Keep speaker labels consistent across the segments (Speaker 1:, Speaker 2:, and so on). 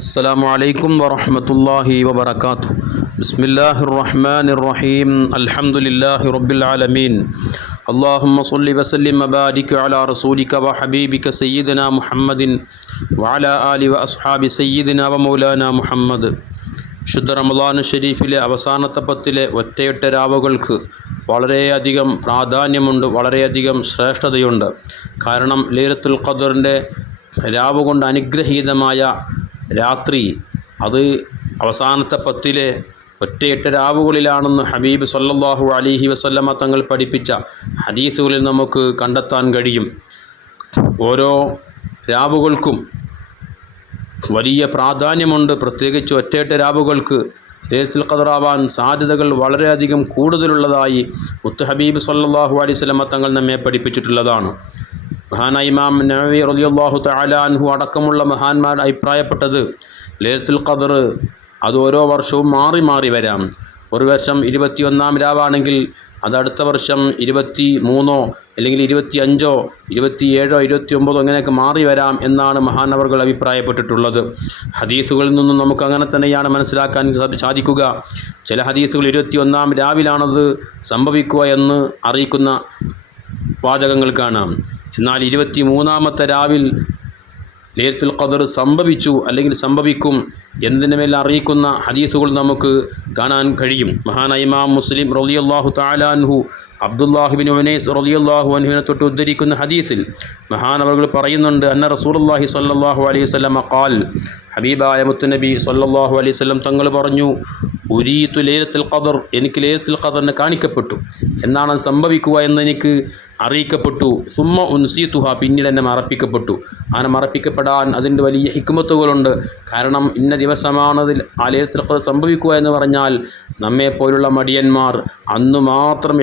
Speaker 1: السلام عليكم ورحمة الله وبركاته بسم الله الرحمن الرحيم الحمد لله رب العالمين اللهم صل وسلم وبارك على رسولك وحبيبك سيدنا محمد وعلى آله وأصحاب سيدنا ومولانا محمد ശുദ്ധ റമദാൻ ഷരീഫിലെ അവസാനത്തെ പത്തിലെ ഒറ്റയൊറ്റ രാവുകൾക്ക് വളരെയധികം പ്രാധാന്യമുണ്ട് വളരെയധികം ശ്രേഷ്ഠതയുണ്ട് കാരണം ലീലത്തുൽ ഖദറിൻ്റെ രാവ് കൊണ്ട് അനുഗ്രഹീതമായ രാത്രി അത് അവസാനത്തെ പത്തിലെ ഒറ്റയെട്ട് രാവുകളിലാണെന്ന് ഹബീബ് സല്ലാഹു അലിഹി വസല്ലമ തങ്ങൾ പഠിപ്പിച്ച ഹദീസുകളിൽ നമുക്ക് കണ്ടെത്താൻ കഴിയും. ഓരോ രാവുകൾക്കും വലിയ പ്രാധാന്യമുണ്ട്. പ്രത്യേകിച്ച് ഒറ്റയെട്ട് രാവുകൾക്ക് ലൈലത്തുൽ ഖദറാവാൻ സാധ്യതകൾ വളരെയധികം കൂടുതലുള്ളതായി മുത്ത് ഹബീബ് സല്ലാഹു അലൈഹി വസല്ലമ തങ്ങൾ നമ്മെ പഠിപ്പിച്ചിട്ടുള്ളതാണ്. മഹാനായ ഇമാം നവി റളിയല്ലാഹു തആല അൻഹു അടക്കമുള്ള മഹാന്മാർ അഭിപ്രായപ്പെട്ടത് ലൈലത്തുൽ ഖദർ അത് ഓരോ വർഷവും മാറി മാറി വരാം. ഒരു വർഷം ഇരുപത്തിയൊന്നാം രാവാണെങ്കിൽ അത് അടുത്ത വർഷം ഇരുപത്തി മൂന്നോ അല്ലെങ്കിൽ ഇരുപത്തി അഞ്ചോ ഇരുപത്തിയേഴോ ഇരുപത്തി ഒമ്പതോ അങ്ങനെയൊക്കെ മാറി വരാം എന്നാണ് മഹാനവർകൾ അഭിപ്രായപ്പെട്ടിട്ടുള്ളത്. ഹദീസുകളിൽ നിന്നും നമുക്ക് അങ്ങനെ തന്നെയാണ് മനസ്സിലാക്കാൻ സാധിക്കുക. ചില ഹദീസുകൾ ഇരുപത്തി ഒന്നാം രാവിലാണത് സംഭവിക്കുക എന്ന് അറിയിക്കുന്ന വാചകങ്ങൾ കാണാം. എന്നാൽ ഇരുപത്തി മൂന്നാമത്തെ രാവിൽ ലേത്തുൽ ഖദർ സംഭവിച്ചു അല്ലെങ്കിൽ സംഭവിക്കും എന്നതിനുമേൽ അറിയിക്കുന്ന ഹദീസുകൾ നമുക്ക് കാണാൻ കഴിയും. മഹാനൈമാം മുസ്ലിം റളിയല്ലാഹു തആലാൻഹു അബ്ദുല്ലാഹിബിൻ ഉനൈസ് റളിയല്ലാഹു അൻഹുവിനെ തൊട്ട് ഉദ്ധരിക്കുന്ന ഹദീസിൽ മഹാനവകൾ പറയുന്നുണ്ട് അന്ന റസൂലുള്ളാഹി സ്വല്ലല്ലാഹു അലൈഹി വസല്ലം ഖാൽ ഹബീബായ മുത്തുനബി സ്വല്ലല്ലാഹു അലൈഹി വസല്ലം തങ്ങൾ പറഞ്ഞു ഉരീത്തു ലൈലത്തുൽ ഖദർ എനിക്ക് ലൈലത്തുൽ ഖദറിന് കാണിക്കപ്പെട്ടു. എന്നാണ് സംഭവിക്കുക എന്ന് എനിക്ക് അറിയിക്കപ്പെട്ടു. സുമ്മ ഉൻസീത്തുഹ പിന്നീട് എന്നെ മറപ്പിക്കപ്പെട്ടു. അങ്ങനെ മറപ്പിക്കപ്പെടാൻ അതിന്റെ വലിയ ഹിക്മത്തുകളുണ്ട്. കാരണം ഇന്ന ദിവസമാണതിൽ ആ ലൈലത്തുൽ ഖദർ സംഭവിക്കുക എന്ന് പറഞ്ഞാൽ നമ്മെപ്പോലുള്ള മടിയന്മാർ അന്ന് മാത്രം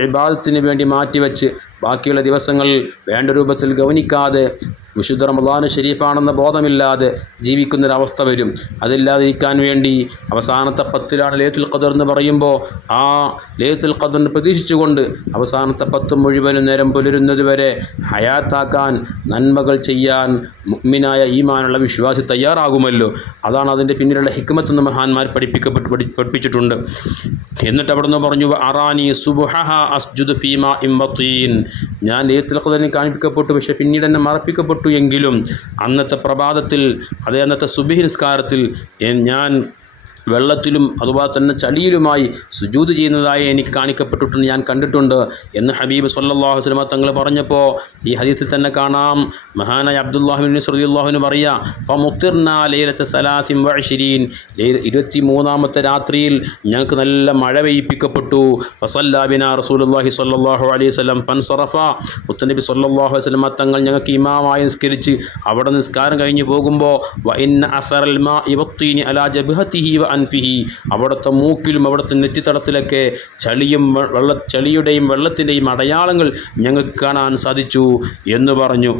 Speaker 1: ഇബാദത്തിന് വേണ്ടി മാറ്റിവെച്ച് ബാക്കിയുള്ള ദിവസങ്ങൾ വേണ്ട രൂപത്തിൽ ഗവനിക്കാതെ വിശുദ്ധ റമദാന് ഷെരീഫാണെന്ന ബോധമില്ലാതെ ജീവിക്കുന്നൊരവസ്ഥ വരും. അതില്ലാതിരിക്കാൻ വേണ്ടി അവസാനത്തെ പത്തിലാണ് ലേത്തുൽ ഖദർ എന്ന് പറയുമ്പോൾ ആ ലേത്തുൽ ഖദറിന് പ്രതീക്ഷിച്ചുകൊണ്ട് അവസാനത്തെ പത്ത് മുഴുവനും നേരം പുലരുന്നത് വരെ ഹയാത്താക്കാൻ നന്മകൾ ചെയ്യാൻ മുഗ്മിനായ ഈമാനുള്ള വിശ്വാസി തയ്യാറാകുമല്ലോ. അതാണ് അതിന്റെ പിന്നിലുള്ള ഹിക്മത്ത് എന്ന് മഹാന്മാർ പഠിപ്പിക്കപ്പെട്ട് പഠി പഠിപ്പിച്ചിട്ടുണ്ട്. എന്നിട്ട് അവിടുന്ന് പറഞ്ഞു അറാനി സുബുഹ അസ്ജുദ് ഫീമ ഇമ്പത്തീൻ ഞാൻ ലേത്തുൽ ഖദറിനെ കാണിപ്പിക്കപ്പെട്ടു പക്ഷേ പിന്നീട് എന്നെ മറപ്പിക്കപ്പെട്ടു എങ്കിലും അന്നത്തെ പ്രഭാതത്തിൽ അതേ അന്നത്തെ സുബഹി നിസ്കാരത്തിൽ ഞാൻ വെള്ളത്തിലും അതുപോലെ തന്നെ ചളിയിലുമായി സുജൂത് ചെയ്യുന്നതായി എനിക്ക് കാണിക്കപ്പെട്ടിട്ടുണ്ട് ഞാൻ കണ്ടിട്ടുണ്ട്. എന്ന് ഹബീബ് സല്ലാഹു വസല്ലമ തങ്ങൾ പറഞ്ഞപ്പോൾ ഈ ഹദീസിൽ തന്നെ കാണാം. മഹാനായ അബ്ദുല്ലാഹിബിൻ സറുദ്ദാഹുവിന് പറയാ ഫമുത്തിർന ലൈലത്തെ സലാസിം വഷിരീൻ ഇരുപത്തി മൂന്നാമത്തെ രാത്രിയിൽ ഞങ്ങൾക്ക് നല്ല മഴ പെയ്യിപ്പിക്കപ്പെട്ടു. ഫസല്ലാബിന റസൂലുള്ളാഹി സ്വല്ലല്ലാഹു അലൈഹി സ്വലം ഫൻസറഫ. മുത്തനബി സല്ലാഹു അലൈഹി വസല്ലമ തങ്ങൾ ഞങ്ങൾക്ക് ഇമാമായി നിസ്കരിച്ച് അവിടെ നിസ്കാരം കഴിഞ്ഞ് പോകുമ്പോൾ വ ഇന്ന മാ ഇവത്തീനി അലാ ജബ്ഹത്തിഹി അൻഫിഹി. അവിടുത്തെ മൂക്കിലും അവിടുത്തെ നെറ്റിത്തടത്തിലൊക്കെ ചളിയും വെള്ള ചളിയുടെയും വെള്ളത്തിന്റെയും അടയാളങ്ങൾ ഞങ്ങൾക്ക് കാണാൻ സാധിച്ചു എന്ന് പറഞ്ഞു.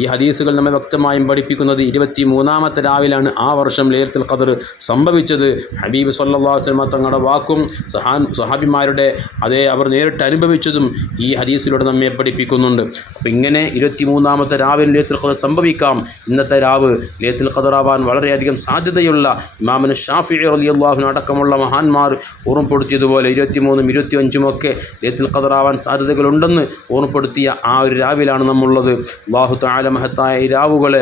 Speaker 1: ഈ ഹദീസുകൾ നമ്മെ വ്യക്തമായും പഠിപ്പിക്കുന്നത് ഇരുപത്തി മൂന്നാമത്തെ രാവിലാണ് ആ വർഷം ലേലത്തിൽ ഖദർ സംഭവിച്ചത്. ഹബീബ് സല്ലല്ലാഹു അലൈഹി വസല്ലം തങ്ങളുടെ വാക്കും സഹാൻ സഹാബിമാരുടെ അതേ അവർ നേരിട്ട് അനുഭവിച്ചതും ഈ ഹദീസിലൂടെ നമ്മെ പഠിപ്പിക്കുന്നുണ്ട്. അപ്പം ഇങ്ങനെ ഇരുപത്തി മൂന്നാമത്തെ രാവിലെ ലേത്തുൽ ഖദർ സംഭവിക്കാം. ഇന്നത്തെ രാവ് ലേത്തുൽ ഖദറാവാൻ വളരെയധികം സാധ്യതയുള്ള ഇമാമിന് ഷാഫി റളിയല്ലാഹു അടക്കമുള്ള മഹാന്മാർ ഓർമ്മപ്പെടുത്തിയതുപോലെ ഇരുപത്തിമൂന്നും ഇരുപത്തിയഞ്ചും ഒക്കെ ലേത്തുൽ ഖദറാവാൻ സാധ്യതകളുണ്ടെന്ന് ഓർമ്മപ്പെടുത്തിയ ആ ഒരു രാവിലാണ് നമ്മളുള്ളത് അള്ളാഹു താല മഹത്തായ ഇരാവുകൾ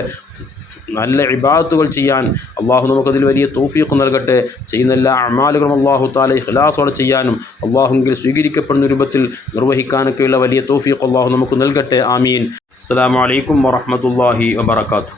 Speaker 1: നല്ല ഇബാദത്തുകൾ ചെയ്യാൻ അള്ളാഹു നമുക്കതിൽ വലിയ തോഫീക്ക് നൽകട്ടെ. ചെയ്യുന്ന എല്ലാ അമാലുകളും അള്ളാഹു താല ഇഖ്ലാസോടെ ചെയ്യാനും അള്ളാഹുങ്കിൽ സ്വീകരിക്കപ്പെടുന്ന രൂപത്തിൽ നിർവഹിക്കാനൊക്കെയുള്ള വലിയ തോഫീക്ക് അള്ളാഹു നമുക്ക് നൽകട്ടെ. ആമീൻ. അസ്സാം വലൈക്കും വറഹമത്തല്ലാഹി വാബർക്കാത്തു